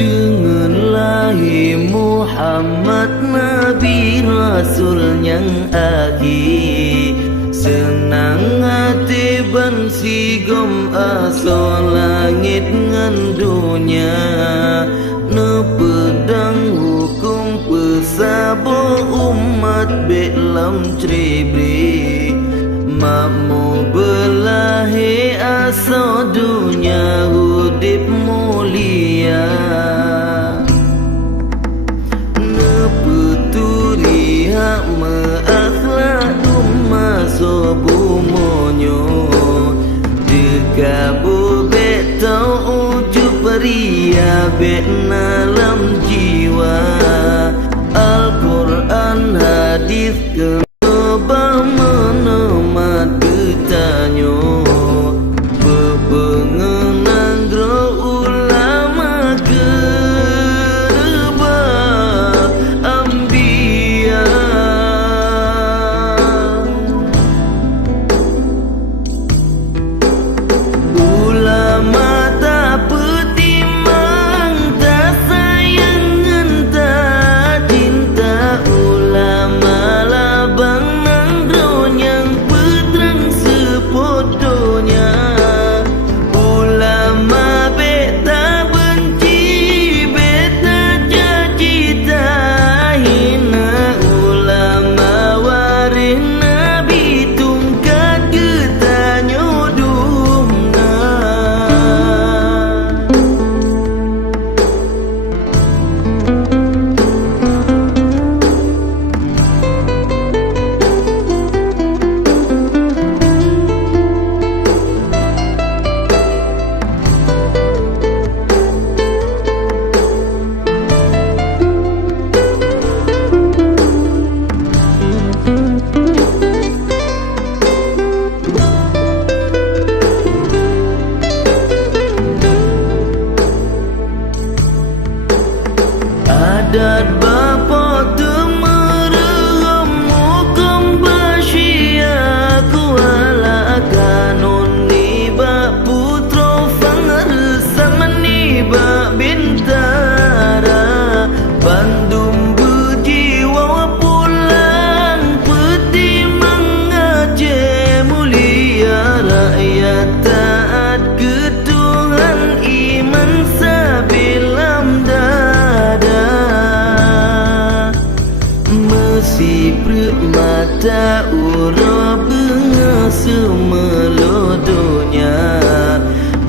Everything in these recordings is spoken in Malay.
Dengan lahi Muhammad Nabi Rasul yang akhir, senang hati ban sigom aso langit ngan dunia, ne pedang hukum pesabo umat belam ceribri, makmu belahi aso dunia hudip mulia. Neputuri hak meakhlak umaso bumonyo, dekabu betau uju peria bet dalam jiwa. Al-Quran hadis kebal menemat bertanyo, bebengenang dro ulama kerba ambia. Ulama tak petimang, tak sayang tak cinta. Ulama labang nang dronyang peterang sepodonya. Ulama beta benci, beta caci tak hina. Ulama waris Nabi tungkat getanyo dumna. Adat bapa temerem hukum basya, kuala kanon niba putro fangaresan meniba bintara. Bandung berjiwa pulang peti mengaje mulia. Rakyat taat ke Tuhan, iman sabilam dada. Mesti mata ura benga semelodonya,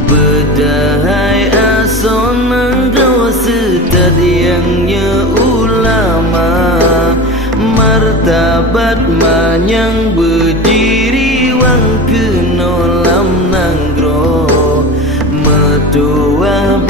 bedahai ason nanggawa setadiangnya ulama. Martabat manyang berdiri wang kenolam nanggro, metuah